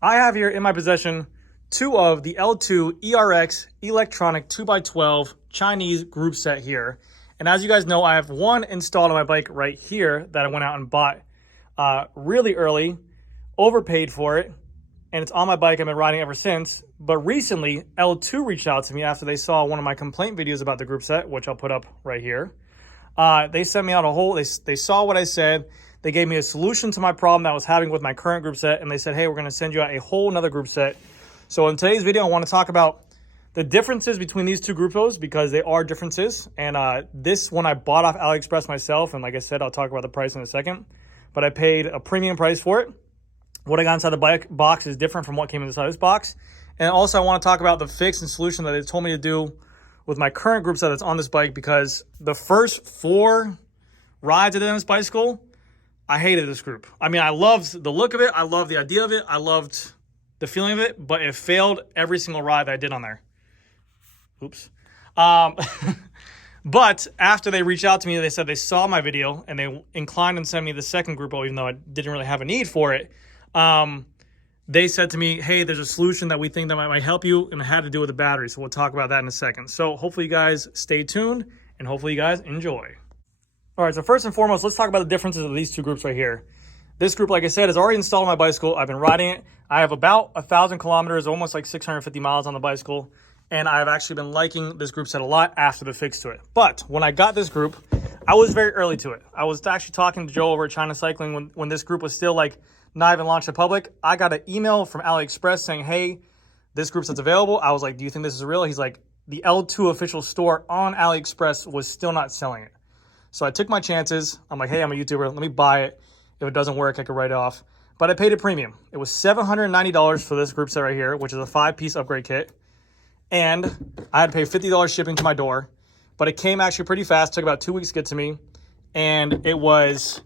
I have here in my possession two of the L-TWOO eRX electronic 2x12 Chinese group set here. And as you guys know, I have one installed on my bike right here that I went out and bought really early, overpaid for it, and it's on my bike. I've been riding ever since. But recently, L-TWOO reached out to me after they saw one of my complaint videos about the group set, which I'll put up right here. They sent me out a whole, they saw what I said. They gave me a solution to my problem that I was having with my current group set, and they said, hey, we're going to send you out a whole nother group set. So in today's video, I want to talk about the differences between these two groupos, because they are differences. And this one I bought off AliExpress myself, and like I said, I'll talk about the price in a second. But I paid a premium price for it. What I got inside the bike box is different from what came inside this box. And also I want to talk about the fix and solution that they told me to do with my current group set that's on this bike, because the first 4 rides I did on this bicycle, I hated this group. I mean, I loved the look of it. I loved the idea of it. I loved the feeling of it, but it failed every single ride that I did on there. Oops. But after they reached out to me, they said they saw my video and they inclined and sent me the second Grupo, even though I didn't really have a need for it. They said to me, hey, there's a solution that we think that might help you, and it had to do with the battery. So we'll talk about that in a second. So hopefully you guys stay tuned and hopefully you guys enjoy. All right, so first and foremost, let's talk about the differences of these two groups right here. This group, like I said, is already installed on my bicycle. I've been riding it. I have about 1,000 kilometers, almost like 650 miles on the bicycle. And I've actually been liking this group set a lot after the fix to it. But when I got this group, I was very early to it. I was actually talking to Joe over at China Cycling when this group was still like not even launched to public. I got an email from AliExpress saying, hey, this group set's available. I was like, do you think this is real? He's like, the L-TWOO official store on AliExpress was still not selling it. So I took my chances. I'm like, hey, I'm a YouTuber. Let me buy it. If it doesn't work, I could write it off. But I paid a premium. It was $790 for this group set right here, which is a 5-piece upgrade kit. And I had to pay $50 shipping to my door. But it came actually pretty fast. It took about 2 weeks to get to me. And it was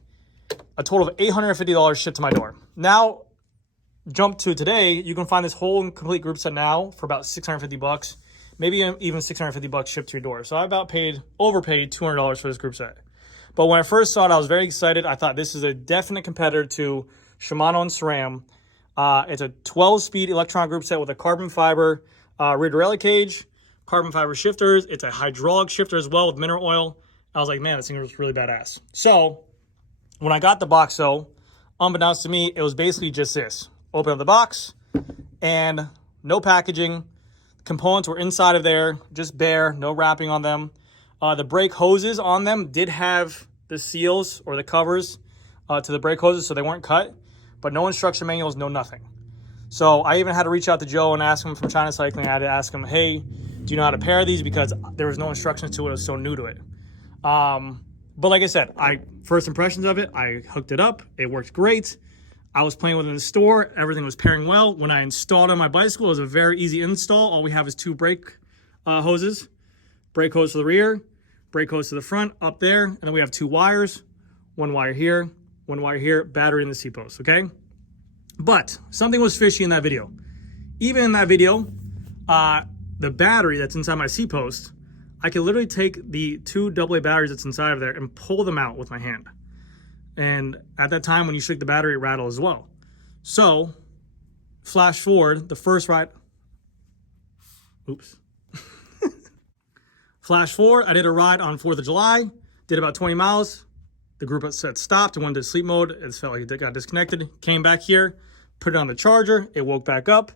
a total of $850 shipped to my door. Now, jump to today, you can find this whole complete group set now for about $650. Maybe even $650 shipped to your door. So I overpaid $200 for this group set. But when I first saw it, I was very excited. I thought this is a definite competitor to Shimano and SRAM. It's a 12-speed electronic group set with a carbon fiber rear derailleur cage, carbon fiber shifters. It's a hydraulic shifter as well with mineral oil. I was like, man, this thing was really badass. So when I got the box, though, unbeknownst to me, it was basically just this. Open up the box and no packaging. Components were inside of there, just bare, no wrapping on them. The brake hoses on them did have the seals or the covers to the brake hoses, so they weren't cut, but no instruction manuals, no nothing. So I even had to reach out to Joe and ask him from China Cycling. I had to ask him, hey, do you know how to pair these? Because there was no instructions to it. I was so new to it. But like I said, first impressions of it, I hooked it up. It worked great. I was playing with it in the store. Everything was pairing well. When I installed on my bicycle, it was a very easy install. All we have is 2 brake hoses. Brake hose to the rear, brake hose to the front, up there. And then we have 2 wires. 1 wire here, 1 wire here, battery in the seat post, okay? But something was fishy in that video. Even in that video, the battery that's inside my seat post, I could literally take the 2 AA batteries that's inside of there and pull them out with my hand. And at that time, when you shake the battery, it rattled as well. So, flash forward, the first ride. Oops. Flash forward, I did a ride on 4th of July, did about 20 miles. The group set stopped and went into sleep mode. It felt like it got disconnected. Came back here, put it on the charger. It woke back up.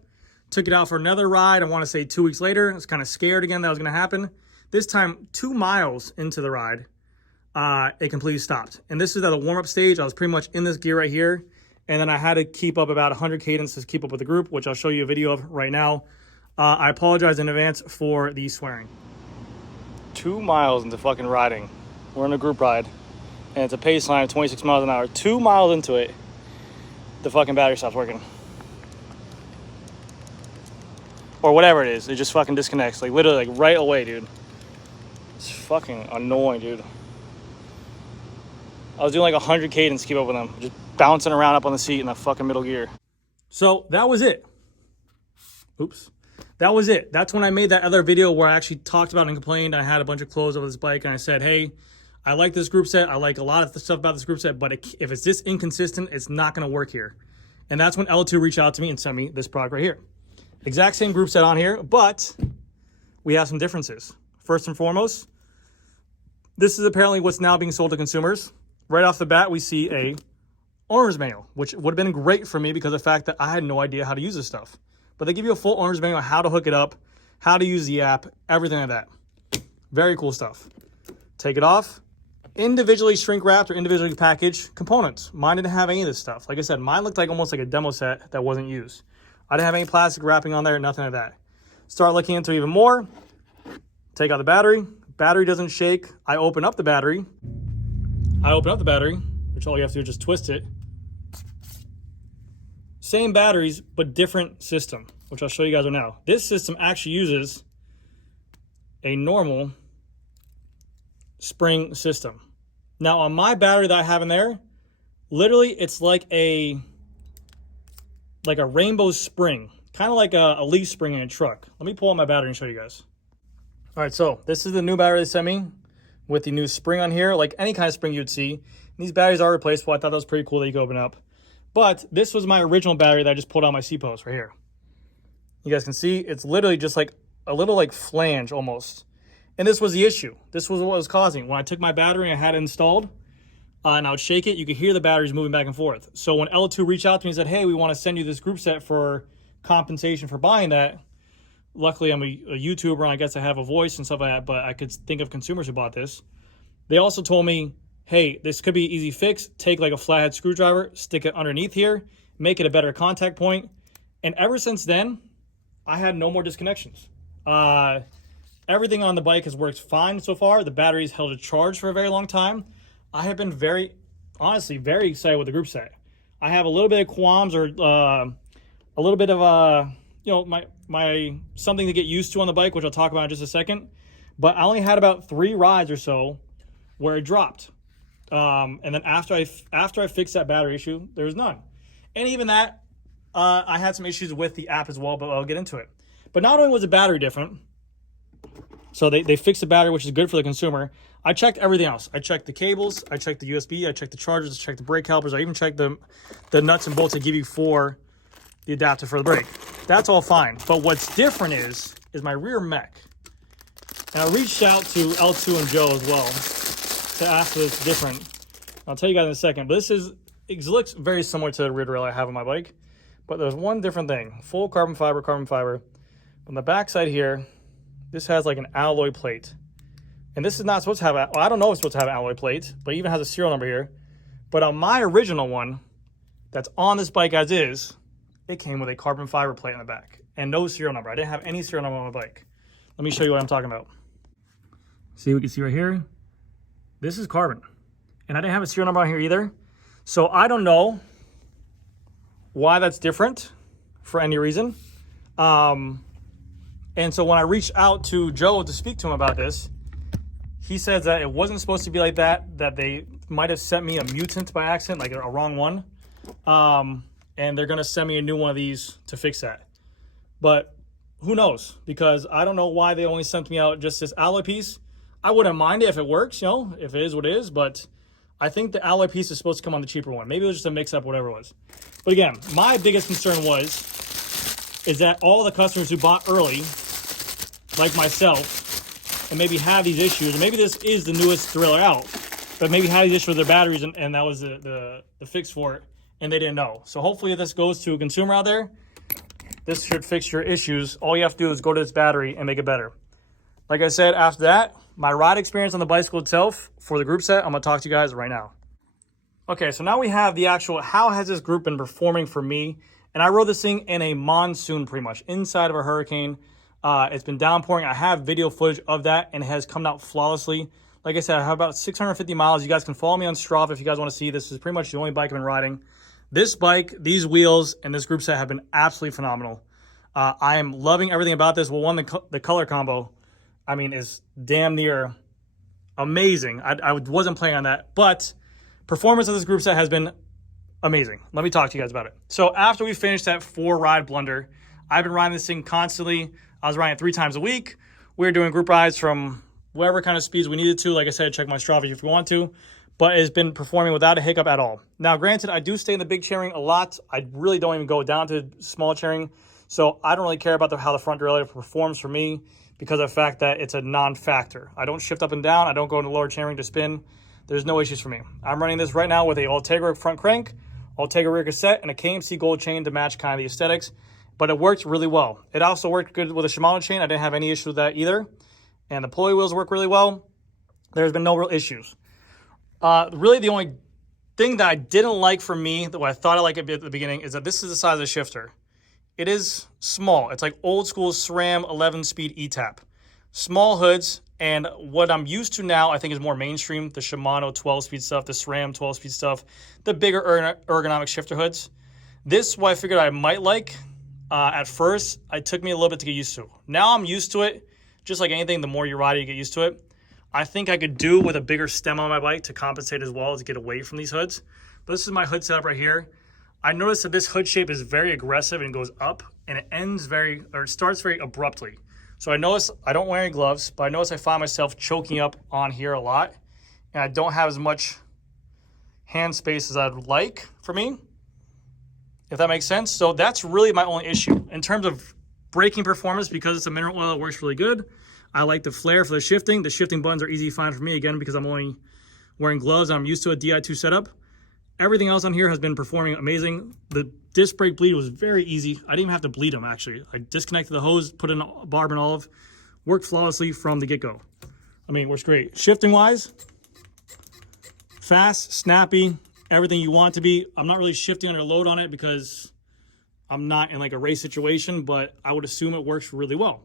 Took it out for another ride. I want to say 2 weeks later. I was kind of scared again that was going to happen. This time, 2 miles into the ride, it completely stopped. And this is at a warm-up stage. I was pretty much in this gear right here. And then I had to keep up about 100 cadences to keep up with the group, which I'll show you a video of right now. I apologize in advance for the swearing. 2 miles into fucking riding. We're on a group ride. And it's a pace line of 26 miles an hour. 2 miles into it, the fucking battery stops working. Or whatever it is. It just fucking disconnects. Like, literally, like, right away, dude. It's fucking annoying, dude. I was doing like 100 cadence to keep up with them. Just bouncing around up on the seat in the fucking middle gear. So that was it. Oops. That was it. That's when I made that other video where I actually talked about and complained. I had a bunch of clothes over this bike and I said, hey, I like this group set. I like a lot of the stuff about this group set, but if it's this inconsistent, it's not going to work here. And that's when L-TWOO reached out to me and sent me this product right here. Exact same group set on here, but we have some differences. First and foremost, this is apparently what's now being sold to consumers. Right off the bat, we see a owner's manual, which would have been great for me because of the fact that I had no idea how to use this stuff. But they give you a full owner's manual on how to hook it up, how to use the app, everything like that. Very cool stuff. Take it off. Individually shrink wrapped or individually packaged components. Mine didn't have any of this stuff. Like I said, mine looked like almost like a demo set that wasn't used. I didn't have any plastic wrapping on there, nothing like that. Start looking into it even more. Take out the battery. Battery doesn't shake. I open up the battery, which all you have to do is just twist it. Same batteries, but different system, which I'll show you guys right now. This system actually uses a normal spring system. Now on my battery that I have in there, literally it's like a rainbow spring, kind of like a leaf spring in a truck. Let me pull out my battery and show you guys. All right, so this is the new battery they sent me with the new spring on here, like any kind of spring you'd see. And these batteries are replaceable. I thought that was pretty cool that you could open up. But this was my original battery that I just pulled out my C-post right here. You guys can see it's literally just like a little like flange almost. And this was the issue. This was what was causing. When I took my battery and I had it installed, and I would shake it, you could hear the batteries moving back and forth. So when L-TWOO reached out to me and said, hey, we want to send you this group set for compensation for buying that, luckily I'm a YouTuber and I guess I have a voice and stuff like that, but I could think of consumers who bought this. They also told me, hey, this could be an easy fix. Take like a flathead screwdriver, stick it underneath here, make it a better contact point. And ever since then, I had no more disconnections. Everything on the bike has worked fine so far. The battery's held a charge for a very long time. I have been honestly very excited with the group set. I have a little bit of qualms or a little bit of my something to get used to on the bike, which I'll talk about in just a second. But I only had about 3 rides or so where it dropped. And then after I fixed that battery issue, there was none. And even that, I had some issues with the app as well, but I'll get into it. But not only was the battery different, so they fixed the battery, which is good for the consumer. I checked everything else. I checked the cables, I checked the USB, I checked the chargers, I checked the brake calipers, I even checked the nuts and bolts they give you for the adapter for the brake. That's all fine. But what's different is my rear mech. And I reached out to L-TWOO and Joe as well to ask if it's different. I'll tell you guys in a second, but it looks very similar to the rear derailleur I have on my bike. But there's one different thing. Full carbon fiber. On the back side here, this has like an alloy plate. And this is not supposed to have, well, I don't know if it's supposed to have an alloy plate, but it even has a serial number here. But on my original one, that's on this bike as is, it came with a carbon fiber plate on the back and no serial number. I didn't have any serial number on my bike. Let me show you what I'm talking about. See, we can see right here, this is carbon. And I didn't have a serial number on here either. So I don't know why that's different for any reason. And so when I reached out to Joe to speak to him about this, he says that it wasn't supposed to be like that, that they might have sent me a mutant by accident, like a wrong one. And they're going to send me a new one of these to fix that. But who knows? Because I don't know why they only sent me out just this alloy piece. I wouldn't mind it if it works, if it is what it is. But I think the alloy piece is supposed to come on the cheaper one. Maybe it was just a mix-up, whatever it was. But again, my biggest concern is that all the customers who bought early, like myself, and maybe have these issues, and maybe this is the newest derailleur out, but maybe had these issues with their batteries, and that was the fix for it, and they didn't know. So hopefully if this goes to a consumer out there, this should fix your issues. All you have to do is go to this battery and make it better. Like I said, after that, my ride experience on the bicycle itself for the group set, I'm going to talk to you guys right now. Okay, so now we have the actual, how has this group been performing for me? And I rode this thing in a monsoon pretty much, inside of a hurricane. It's been downpouring. I have video footage of that, and it has come out flawlessly. Like I said, I have about 650 miles. You guys can follow me on Strava if you guys want to see. This is pretty much the only bike I've been riding. This bike, these wheels, and this group set have been absolutely phenomenal. I am loving everything about this. Well, one, the color combo, I mean, is damn near amazing. I wasn't planning on that, but performance of this group set has been amazing. Let me talk to you guys about it. So after we finished that 4-ride blunder, I've been riding this thing constantly. I was riding it 3 times a week. We were doing group rides from whatever kind of speeds we needed to. Like I said, check my Strava if you want to. but it's been performing without a hiccup at all. Now, granted, I do stay in the big chairing a lot. I really don't even go down to small chairing, so I don't really care about how the front derailleur performs for me because of the fact that it's a non-factor. I don't shift up and down. I don't go into lower chairing to spin. There's no issues for me. I'm running this right now with a Ultegra front crank, Ultegra rear cassette, and a KMC gold chain to match kind of the aesthetics, but it worked really well. It also worked good with a Shimano chain. I didn't have any issue with that either. And the pulley wheels work really well. There's been no real issues. Really, the only thing that I didn't like for me, that I thought I liked at the beginning, is that this is the size of the shifter. It is small. It's like old school SRAM 11-speed E-tap. Small hoods, and what I'm used to now, I think, is more mainstream. The Shimano 12-speed stuff, the SRAM 12-speed stuff, the bigger ergonomic shifter hoods. This, what I figured I might like. At first, it took me a little bit to get used to. Now I'm used to it. Just like anything, the more you ride it, you get used to it. I think I could do with a bigger stem on my bike to compensate as well, to get away from these hoods. But this is my hood setup right here. I noticed that this hood shape is very aggressive and goes up, and it starts very abruptly. So I notice I don't wear any gloves, but I notice I find myself choking up on here a lot, and I don't have as much hand space as I'd like for me, if that makes sense. So that's really my only issue. In terms of braking performance, because it's a mineral oil, it works really good. I like the flare for the shifting. The shifting buttons are easy to find for me, again, because I'm only wearing gloves and I'm used to a Di2 setup. Everything else on here has been performing amazing. The disc brake bleed was very easy. I didn't even have to bleed them, actually. I disconnected the hose, put in a barb and olive, worked flawlessly from the get-go. I mean, it works great. Shifting-wise, fast, snappy, everything you want it to be. I'm not really shifting under load on it because I'm not in like a race situation, but I would assume it works really well.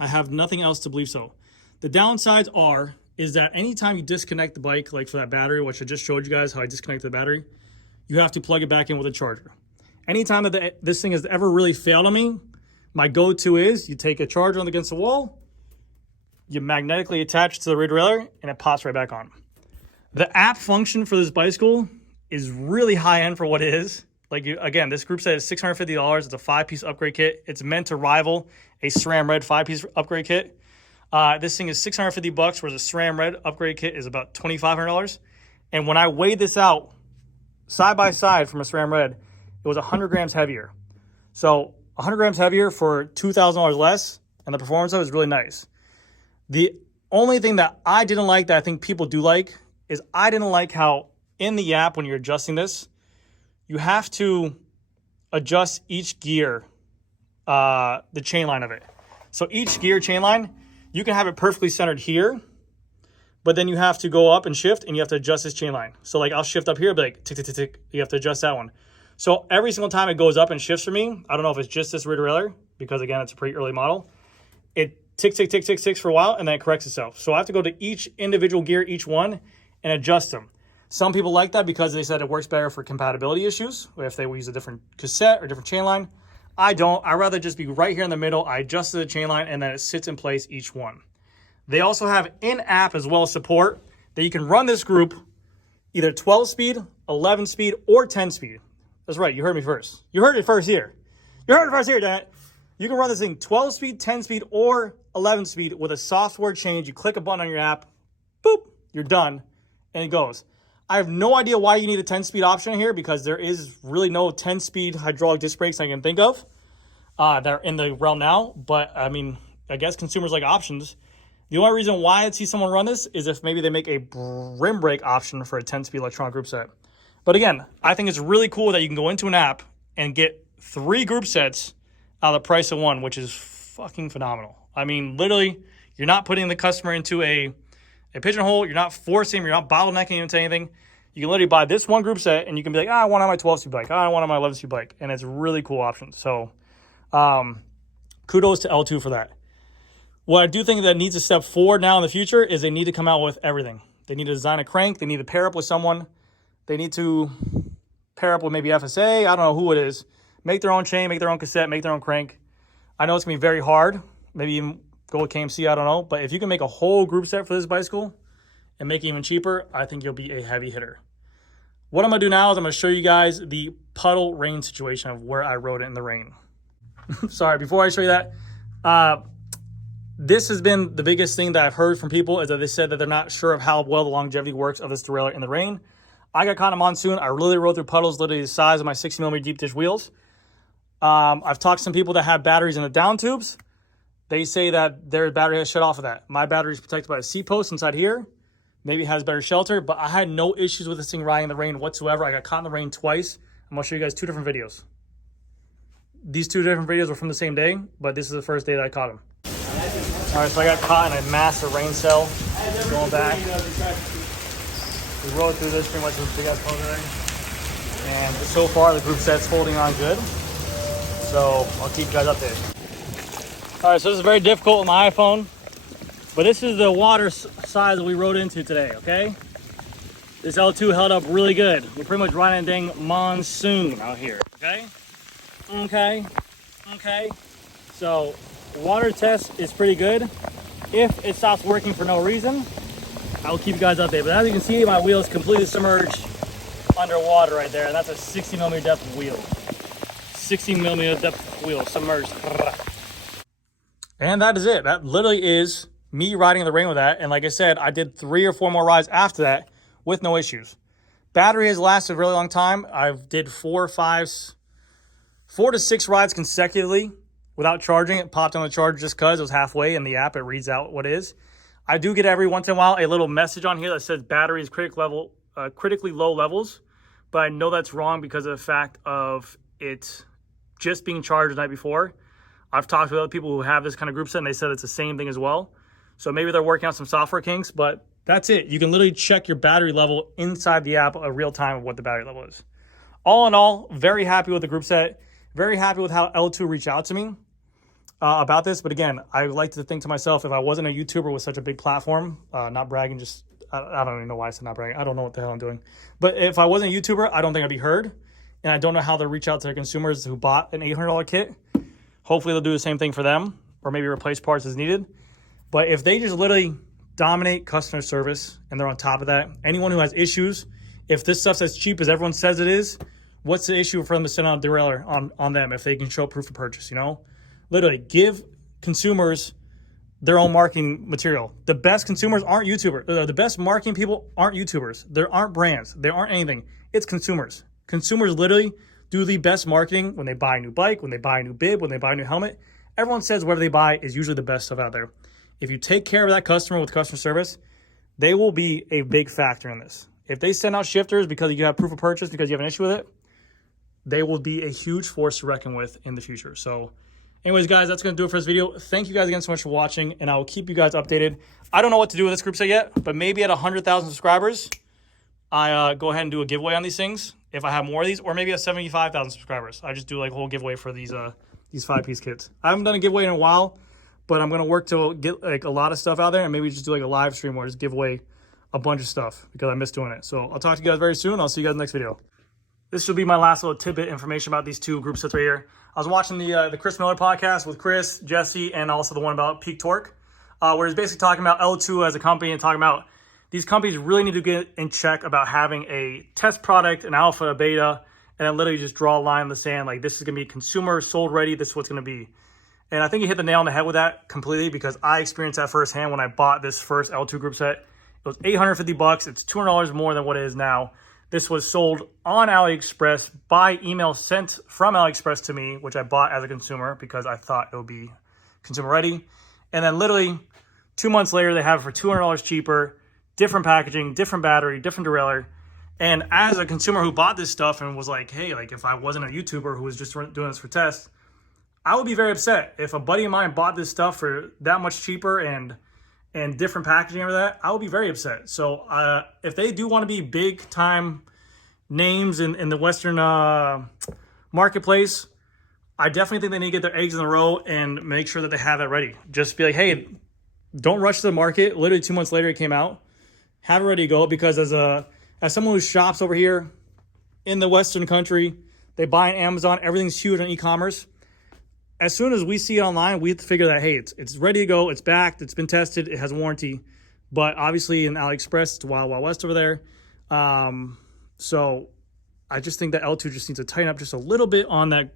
I have nothing else to believe so. The downsides is that anytime you disconnect the bike, like for that battery, which I just showed you guys how I disconnected the battery, you have to plug it back in with a charger. Anytime that this thing has ever really failed on me, my go-to is you take a charger against the wall, you magnetically attach it to the rear derailleur, and it pops right back on. The app function for this bicycle is really high-end for what it is. Like, again, this group set is $650. It's a 5-piece upgrade kit. It's meant to rival a SRAM Red 5-piece upgrade kit. This thing is $650, whereas a SRAM Red upgrade kit is about $2,500. And when I weighed this out side by side from a SRAM Red, it was 100 grams heavier. So 100 grams heavier for $2,000 less, and the performance of it is really nice. The only thing that I didn't like that I think people do like is I didn't like how in the app when you're adjusting this, you have to adjust each gear, the chain line of it. So each gear chain line, you can have it perfectly centered here, but then you have to go up and shift, and you have to adjust this chain line. So like I'll shift up here, but like tick, tick, tick, tick. You have to adjust that one. So every single time it goes up and shifts for me, I don't know if it's just this rear derailleur, because again, it's a pretty early model. It tick, tick, tick, tick, ticks for a while, and then it corrects itself. So I have to go to each individual gear, each one, and adjust them. Some people like that because they said it works better for compatibility issues, if they use a different cassette or different chain line. I don't. I'd rather just be right here in the middle. I adjusted the chain line, and then it sits in place each one. They also have in-app as well support that you can run this group either 12-speed, 11-speed, or 10-speed. That's right. You heard me first. You heard it first here. You heard it first here, Dan. You can run this thing 12-speed, 10-speed, or 11-speed with a software change. You click a button on your app, boop, you're done, and it goes. I have no idea why you need a 10-speed option here because there is really no 10-speed hydraulic disc brakes I can think of that are in the realm now. But, I mean, I guess consumers like options. The only reason why I'd see someone run this is if maybe they make a rim brake option for a 10-speed electronic group set. But, again, I think it's really cool that you can go into an app and get 3 group sets out of the price of one, which is fucking phenomenal. I mean, literally, you're not putting the customer into a pigeonhole. You're not forcing him. You're not bottlenecking him into anything. You can literally buy this one group set, and you can be like, I want on my 12-speed bike. I want on my 11-speed bike. And it's a really cool option. So kudos to L-TWOO for that. What I do think that needs a step forward now in the future is they need to come out with everything. They need to design a crank. They need to pair up with someone. They need to pair up with maybe FSA. I don't know who it is. Make their own chain, make their own cassette, make their own crank. I know it's going to be very hard. Maybe even go with KMC, I don't know. But if you can make a whole group set for this bicycle and make it even cheaper, I think you'll be a heavy hitter. What I'm going to do now is I'm going to show you guys the puddle rain situation of where I rode it in the rain. Sorry, before I show you that, this has been the biggest thing that I've heard from people, is that they said that they're not sure of how well the longevity works of this derailleur in the rain. I got caught in a monsoon. I literally rode through puddles literally the size of my 60mm deep dish wheels. I've talked to some people that have batteries in the down tubes. They say that their battery has shut off of that. My battery is protected by a seat post inside here. Maybe it has better shelter, but I had no issues with this thing riding in the rain whatsoever. I got caught in the rain twice. I'm gonna show you guys 2 different videos. These 2 different videos were from the same day, but this is the first day that I caught them. All right, so I got caught in a massive rain cell going back. We rode through this pretty much with big ass pony today. And so far the group set's holding on good. So I'll keep you guys updated. All right, so this is very difficult with my iPhone, but this is the water size that we rode into today, okay? This L-TWOO held up really good. We're pretty much riding a dang monsoon out here, okay? Okay. So water test is pretty good. If it stops working for no reason, I will keep you guys updated. But as you can see, my wheel is completely submerged underwater right there. And that's a 60mm depth wheel. 60mm depth wheel submerged. And that is it. That literally is me riding in the rain with that. And like I said, I did 3 or 4 more rides after that with no issues. Battery has lasted a really long time. I've did 4 to 6 rides consecutively without charging it. Popped on the charger just because it was halfway in the app. It reads out what it is. I do get every once in a while a little message on here that says battery is critically low levels, but I know that's wrong because of the fact of it just being charged the night before. I've talked with other people who have this kind of group set and they said it's the same thing as well. So maybe they're working on some software kinks, but that's it. You can literally check your battery level inside the app at real time of what the battery level is. All in all, very happy with the group set. Very happy with how L-TWOO reached out to me about this. But again, I like to think to myself, if I wasn't a YouTuber with such a big platform, not bragging, just, I don't even know why I said not bragging. I don't know what the hell I'm doing. But if I wasn't a YouTuber, I don't think I'd be heard. And I don't know how they'll reach out to their consumers who bought an $800 kit. Hopefully they'll do the same thing for them, or maybe replace parts as needed. But if they just literally dominate customer service and they're on top of that, anyone who has issues, if this stuff's as cheap as everyone says it is, what's the issue for them to send out a derailer on them if they can show proof of purchase, you know? Literally, give consumers their own marketing material. The best consumers aren't YouTubers. The best marketing people aren't YouTubers. There aren't brands. There aren't anything. It's consumers. Consumers literally do the best marketing when they buy a new bike, when they buy a new bib, when they buy a new helmet. Everyone says whatever they buy is usually the best stuff out there. If you take care of that customer with customer service, they will be a big factor in this. If they send out shifters because you have proof of purchase because you have an issue with it, they will be a huge force to reckon with in the future. So anyways, guys, that's going to do it for this video. Thank you guys again so much for watching, and I will keep you guys updated. I don't know what to do with this group set yet, but maybe at 100,000 subscribers, I go ahead and do a giveaway on these things if I have more of these, or maybe at 75,000 subscribers. I just do like a whole giveaway for these 5-piece kits. I haven't done a giveaway in a while, but I'm going to work to get like a lot of stuff out there, and maybe just do like a live stream or just give away a bunch of stuff because I miss doing it. So I'll talk to you guys very soon. I'll see you guys in the next video. This should be my last little tidbit information about these 2 group sets right here. I was watching the Chris Miller podcast with Chris, Jesse, and also the one about Peak Torque, where he's basically talking about L-TWOO as a company and talking about these companies really need to get in check about having a test product, an alpha, a beta, and then literally just draw a line in the sand like this is going to be consumer sold ready, this is what's going to be. And I think he hit the nail on the head with that completely because I experienced that firsthand when I bought this first L-TWOO group set. It was $850. It's $200 more than what it is now. This was sold on AliExpress by email sent from AliExpress to me, which I bought as a consumer because I thought it would be consumer ready. And then literally 2 months later, they have it for $200 cheaper, different packaging, different battery, different derailleur. And as a consumer who bought this stuff and was like, hey, like if I wasn't a YouTuber who was just doing this for tests, I would be very upset. If a buddy of mine bought this stuff for that much cheaper and different packaging or that, I would be very upset. So if they do want to be big time names in the Western marketplace, I definitely think they need to get their eggs in a row and make sure that they have that ready. Just be like, hey, don't rush to the market. Literally 2 months later, it came out. Have it ready to go because as someone who shops over here in the Western country, they buy on Amazon. Everything's huge on e-commerce. As soon as we see it online, we have to figure that, hey, it's ready to go. It's backed. It's been tested. It has warranty. But obviously in AliExpress, it's Wild Wild West over there. So I just think that L-TWOO just needs to tighten up just a little bit on the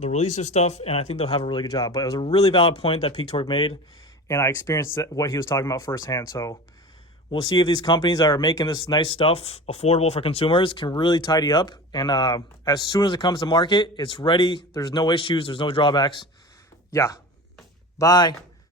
release of stuff, and I think they'll have a really good job. But it was a really valid point that Peak Torque made, and I experienced what he was talking about firsthand. So we'll see if these companies that are making this nice stuff affordable for consumers can really tidy up. And as soon as it comes to market, it's ready. There's no issues. There's no drawbacks. Yeah. Bye.